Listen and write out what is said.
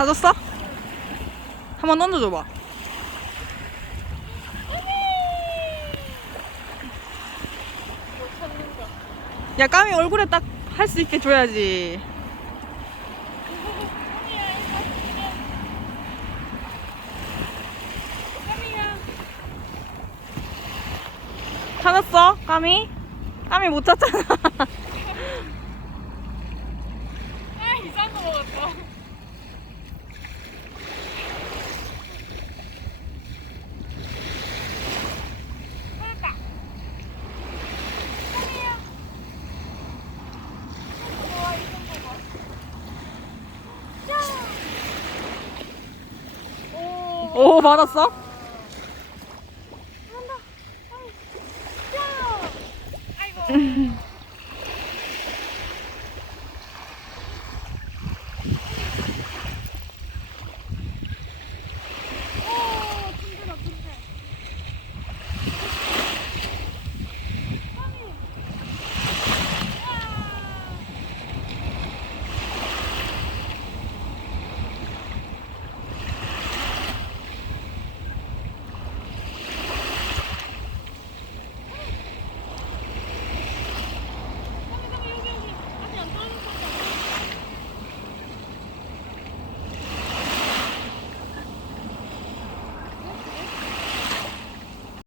찾았어? 한번 던져줘봐. 야, 까미 얼굴에 딱 할 수 있게 줘야지. 찾았어? 까미? 까미 못 찾잖아. 아, 이상한 거 먹었어. 찾았다. 까미야. 우와, 이거 봐봐. 짜. 오, 받았어? 한다. 짜. 아이고.